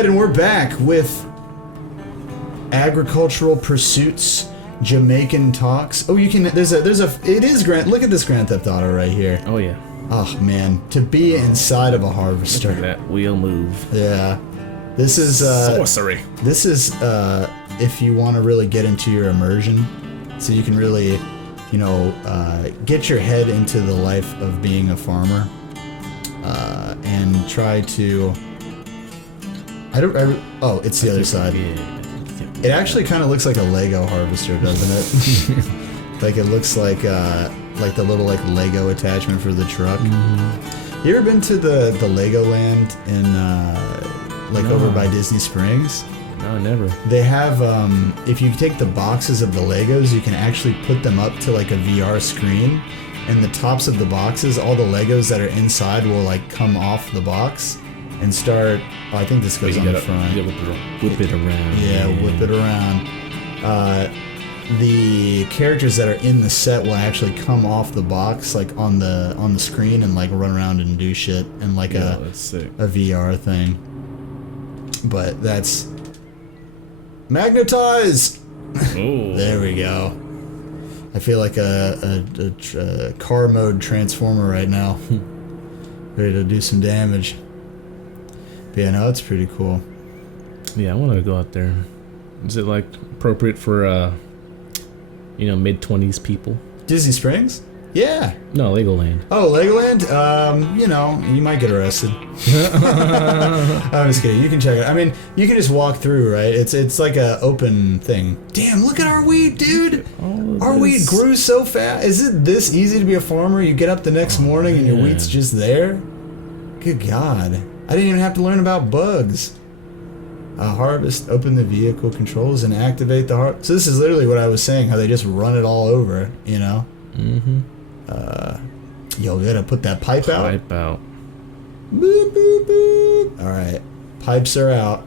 right, and we're back with Agricultural Pursuits, Jamaican Talks. Oh, you can. It is Grand. Look at this Grand Theft Auto right here. Oh yeah. Oh man, to be inside of a harvester. Look at that wheel move. Yeah, this is sorcery. This is if you want to really get into your immersion, so you can really, get your head into the life of being a farmer, and try to. It's the other side. It actually kind of looks like a Lego harvester, doesn't it? Like it looks like the little Lego attachment for the truck. Mm-hmm. You ever been to the Legoland in over by Disney Springs? No, never. They have if you take the boxes of the Legos, you can actually put them up to like a VR screen, and the tops of the boxes, all the Legos that are inside will come off the box and start. Oh, I think this goes on the front. You whip it around. Yeah, whip it around. The characters that are in the set will actually come off the box on the screen and run around and do shit and that's sick. A VR thing. But that's magnetize. Oh. There we go. I feel like a car mode transformer right now, ready to do some damage. But yeah, no, it's pretty cool. Yeah, I want to go out there. Is it appropriate for mid-20s people? Disney Springs? Yeah. No, Legoland. Oh, Legoland? You might get arrested. I'm just kidding. You can check it. I mean, you can just walk through, right? It's like a open thing. Damn, look at our wheat, dude. Our wheat grew so fast. Is it this easy to be a farmer? You get up the next morning and your wheat's just there? Good God. I didn't even have to learn about bugs. Harvest, open the vehicle controls, and activate the harvest. So this is literally what I was saying, how they just run it all over, Mm-hmm. Yo, we gotta put that pipe out. Pipe out. Boop, boop, boop. Alright. Pipes are out.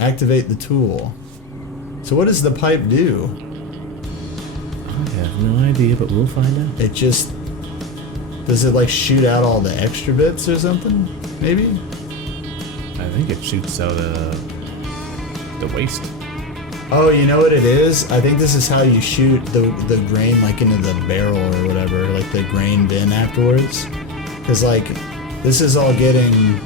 Activate the tool. So what does the pipe do? I have no idea, but we'll find out. It just... Does it shoot out all the extra bits or something? Maybe? I think it shoots out the waste. Oh, you know what it is? I think this is how you shoot the grain into the barrel or whatever, the grain bin afterwards. Because this is all getting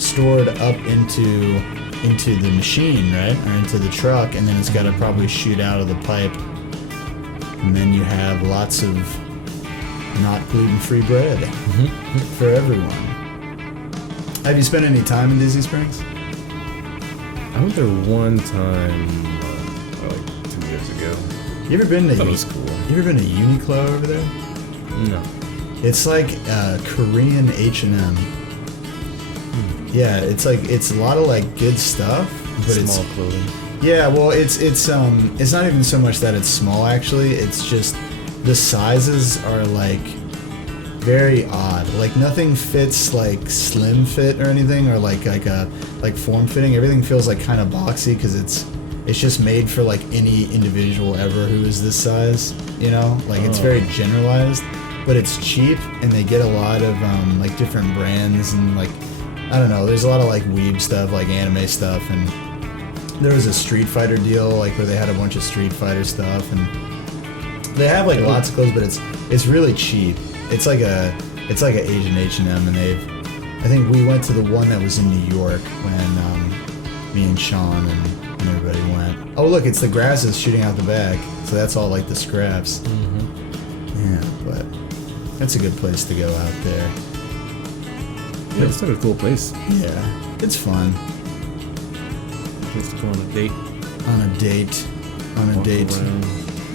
stored up into the machine, right? Or into the truck, and then it's got to probably shoot out of the pipe. And then you have lots of not gluten-free bread for everyone. Have you spent any time in Disney Springs? I went there one time, 2 years ago. You ever been to? That was cool. You ever been to Uniqlo over there? No. It's like Korean H&M. Yeah, it's a lot of good stuff, but small clothing. Yeah, well, it's not even so much that it's small actually. It's just the sizes are very odd. Nothing fits slim fit or anything, or a form fitting. Everything feels kind of boxy because it's just made for any individual ever who is this size. It's very generalized, but it's cheap, and they get a lot of different brands and I don't know. There's a lot of weeb stuff, anime stuff, and there was a Street Fighter deal where they had a bunch of Street Fighter stuff, and they have lots of clothes, but it's really cheap. It's like a Asian H&M, and I think we went to the one that was in New York when me and Sean and everybody went. Oh look, it's the grasses shooting out the back, so that's all the scraps. Mm-hmm. Yeah, but that's a good place to go out there. Yeah, it's a cool place. Yeah, it's fun. Just to go on a date. On a date. Walk around.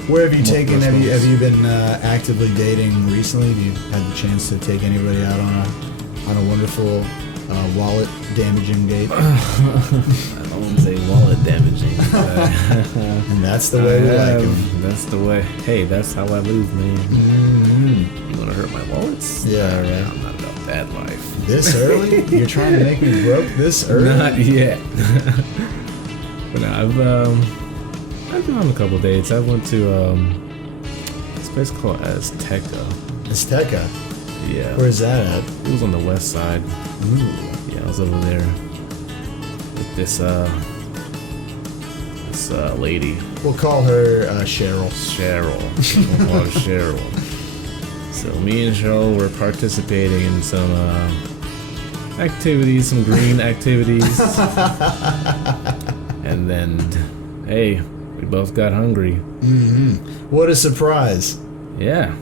Where have you taken? Have you been actively dating recently? Have you had the chance to take anybody out on a wonderful wallet damaging date? I don't say wallet damaging. And that's the way we like them. That's the way. Hey, that's how I move, man. Mm-hmm. You want to hurt my wallets? Yeah, right. I'm not about that life. This early? You're trying to make me broke this early? Not yet. But no, I've been on a couple dates. I went to this place called Azteca. Azteca? Yeah. Where's that at? It was on the west side. Ooh. Yeah, I was over there with this lady. We'll call her Cheryl. We'll call her Cheryl. So me and Cheryl were participating in some activities, some green activities. And then, hey, we both got hungry. Mm-hmm. What a surprise. Yeah.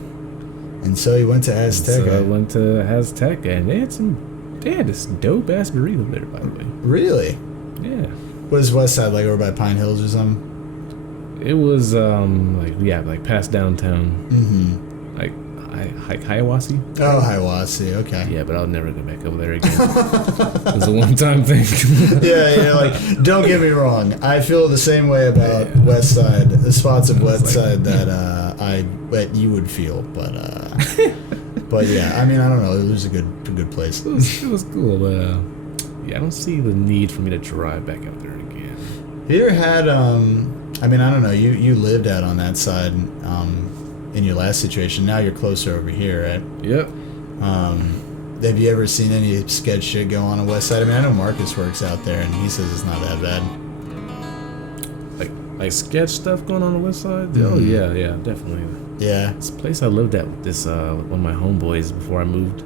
And so you went to Azteca. So I went to Azteca, and they had this dope-ass burrito there, by the way. Really? Yeah. What is West Side, like over by Pine Hills or something? It was, like past downtown. Mm-hmm. Like Hiawassee? Oh, Hiawassee, okay. Yeah, but I'll never go back over there again. It was a one-time thing. yeah, like, don't get me wrong. I feel the same way about West Side, the spots of West Side that I bet you would feel, but yeah, I mean, I don't know. It was a good place. It was cool, but yeah, I don't see the need for me to drive back up there again. Have you ever had, I mean, I don't know, you lived out on that side, in your last situation. Now you're closer over here, right? Yep. Have you ever seen any sketch shit go on West Side? I mean, I know Marcus works out there, and he says it's not that bad. Like sketch stuff going on the West Side? Mm-hmm. Oh yeah, definitely. Yeah. It's a place I lived at with this one of my homeboys before I moved.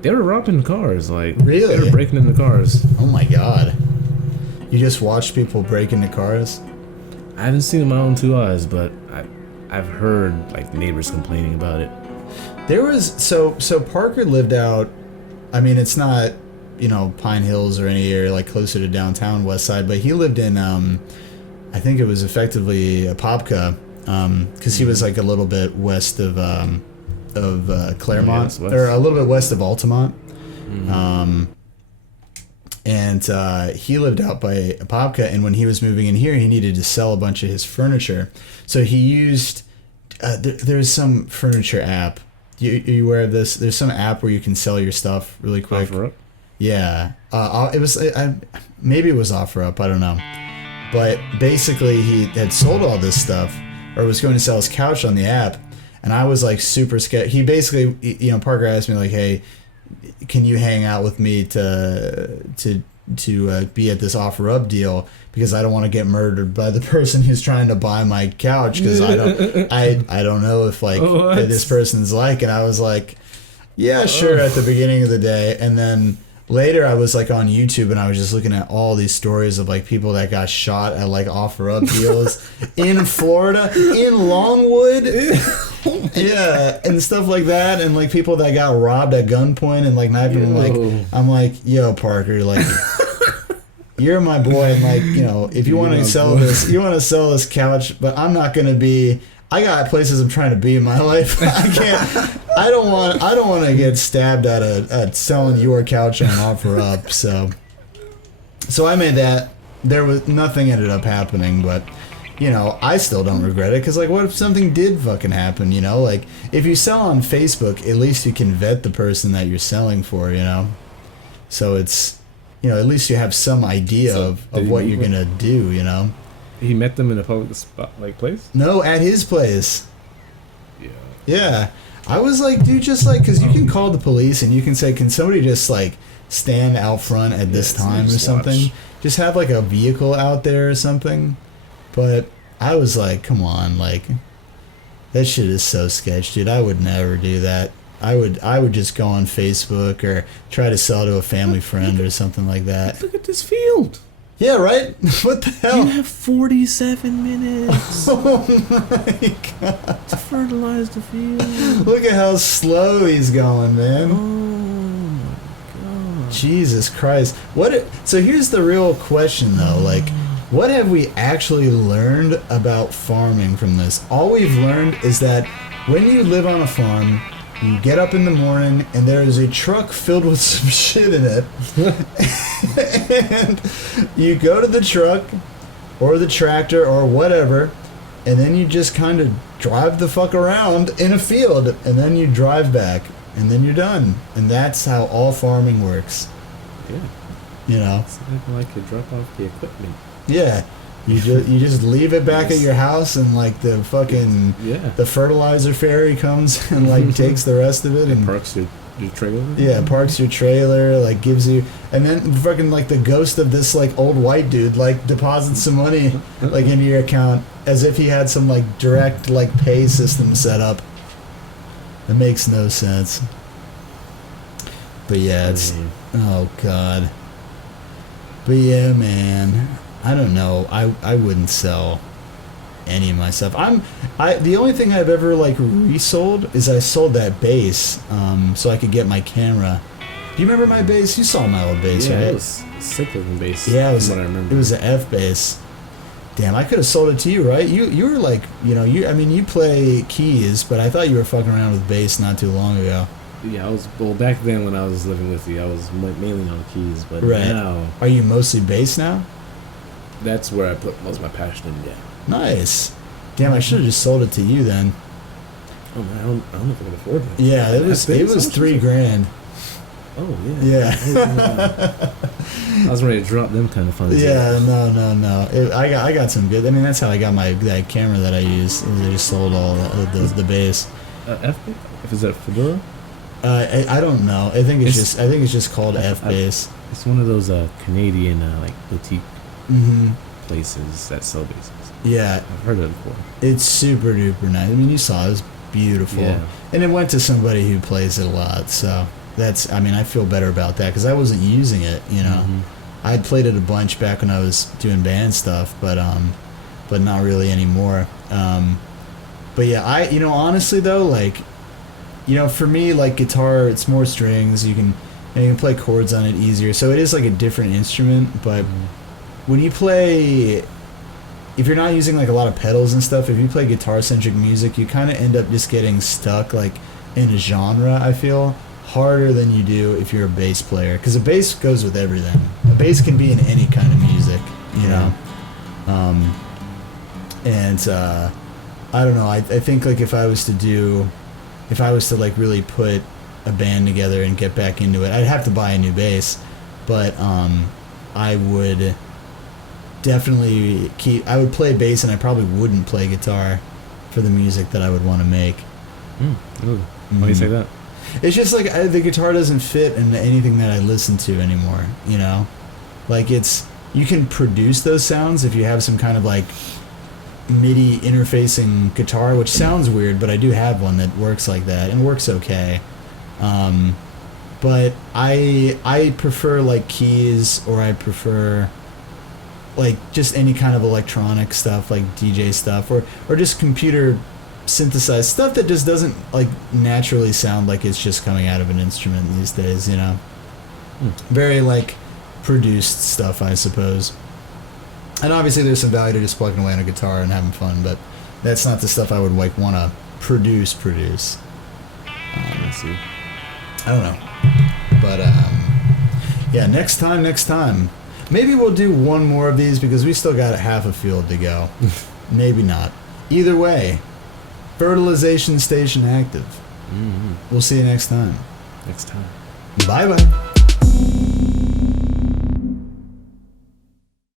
They were robbing cars, like really? They were breaking into cars. Oh my god. You just watched people break into cars? I haven't seen it with my own two eyes, but I've heard like neighbors complaining about it. There was so Parker lived out. I mean, it's not Pine Hills or any area like closer to downtown West Side, but he lived in I think it was effectively Apopka, because he was like a little bit west of Claremont, or a little bit west of Altamont. Mm-hmm. And he lived out by Apopka, and when he was moving in here, he needed to sell a bunch of his furniture. So he used, there's some furniture app. You aware of this? There's some app where you can sell your stuff really quick. OfferUp? Yeah. It was, maybe it was OfferUp, I don't know. But basically, he had sold all this stuff, or was going to sell his couch on the app, and I was like super scared. He basically, Parker asked me like, hey, can you hang out with me to be at this OfferUp deal, because I don't want to get murdered by the person who's trying to buy my couch, because I don't know if like this person's like. And I was like, yeah, sure, at the beginning of the day. And then later I was like on YouTube, and I was just looking at all these stories of like people that got shot at like OfferUp deals in Florida, in Longwood. Yeah, and stuff like that, and like people that got robbed at gunpoint and like knifed him. Like, I'm like, yo, Parker, like, you're my boy, and like, if you want to sell this, you want to sell this couch, but I'm not gonna be. I got places I'm trying to be in my life. I can't. I don't want to get stabbed at selling your couch on OfferUp. So I made that. There was nothing ended up happening, but. I still don't regret it, because, like, what if something did fucking happen, Like, if you sell on Facebook, at least you can vet the person that you're selling for, So it's, at least you have some idea of what you're going to do, He met them in a public spot, like, place? No, at his place. Yeah. Yeah. I was like, dude, just, like, because you can call the police, and you can say, can somebody just, like, stand out front at this time or something? Watch. Just have, like, a vehicle out there or something. But I was like, come on, like, that shit is so sketch, dude. I would never do that. I would just go on Facebook or try to sell to a family friend or something like that. Look at this field. Yeah, right? What the hell? You have 47 minutes. Oh my god. To fertilize the field. Look at how slow he's going, man. Oh my god. Jesus Christ. So here's the real question, though. Like, what have we actually learned about farming from this? All we've learned is that when you live on a farm, you get up in the morning and there is a truck filled with some shit in it. And you go to the truck or the tractor or whatever, and then you just kind of drive the fuck around in a field, and then you drive back, and then you're done. And that's how all farming works. Yeah. It's like you drop off the equipment. Yeah, you just leave it back at your house, and like the fucking the fertilizer fairy comes and like takes the rest of it and parks your your trailer. Yeah, parks your trailer, like gives you, and then fucking like the ghost of this like old white dude like deposits some money like into your account as if he had some like direct like pay system set up. It makes no sense. But yeah, it's oh god. But yeah, man, I don't know. I wouldn't sell any of my stuff. The only thing I've ever like resold is I sold that bass so I could get my camera. Do you remember my bass? You saw my old bass, yeah, right? It was sick looking bass. Yeah, it was. What I remember. It was an F bass. Damn, I could have sold it to you, right? You were like, you play keys, but I thought you were fucking around with bass not too long ago. Yeah, back then when I was living with you, I was mainly on keys, but now Are you mostly bass now? that's where I put most of my passion in. Yeah. Nice. Damn, I should have just sold it to you then. Oh man, I don't know if I can afford that. Yeah, it was $3,000. Oh yeah. Yeah. I was ready to drop them kind of funds. Yeah, no. I got some good. I mean, that's how I got that camera that I use. I just sold all the bass. If is that Fedora? I don't know. I think it's just called F bass. It's one of those Canadian like boutique places that sell basses. Yeah, I've heard of it before. it's super duper nice. I mean, you saw it was beautiful, Yeah. and it went to somebody who plays it a lot. So that's. I mean, I feel better about that because I wasn't using it. You know, I had played it a bunch back when I was doing band stuff, but not really anymore. But yeah, honestly though, like, for me, like guitar, it's more strings. You can play chords on it easier. So it is like a different instrument. But when you play, if you're not using like a lot of pedals and stuff, if you play guitar-centric music, you kind of end up just getting stuck like in a genre, I feel, harder than you do if you're a bass player. Because a bass goes with everything. A bass can be in any kind of music, you know? I don't know. I think like if I was to like really put a band together and get back into it, I'd have to buy a new bass. But I would definitely I would play bass, and I probably wouldn't play guitar for the music that I would want to make. Why do you say that? It's just like the guitar doesn't fit into anything that I listen to anymore, like you can produce those sounds if you have some kind of like MIDI interfacing guitar, which sounds weird, but I do have one that works like that and works okay. But I prefer like keys, or I prefer like just any kind of electronic stuff, like DJ stuff, or just computer synthesized stuff that just doesn't like naturally sound like it's just coming out of an instrument these days, Very like produced stuff, I suppose. And obviously there's some value to just plugging away on a guitar and having fun, but that's not the stuff I would like want to produce. I see. I don't know. But yeah, next time. Maybe we'll do one more of these because we still got half a field to go. Maybe not. Either way, fertilization station active. We'll see you next time. Next time. Bye-bye.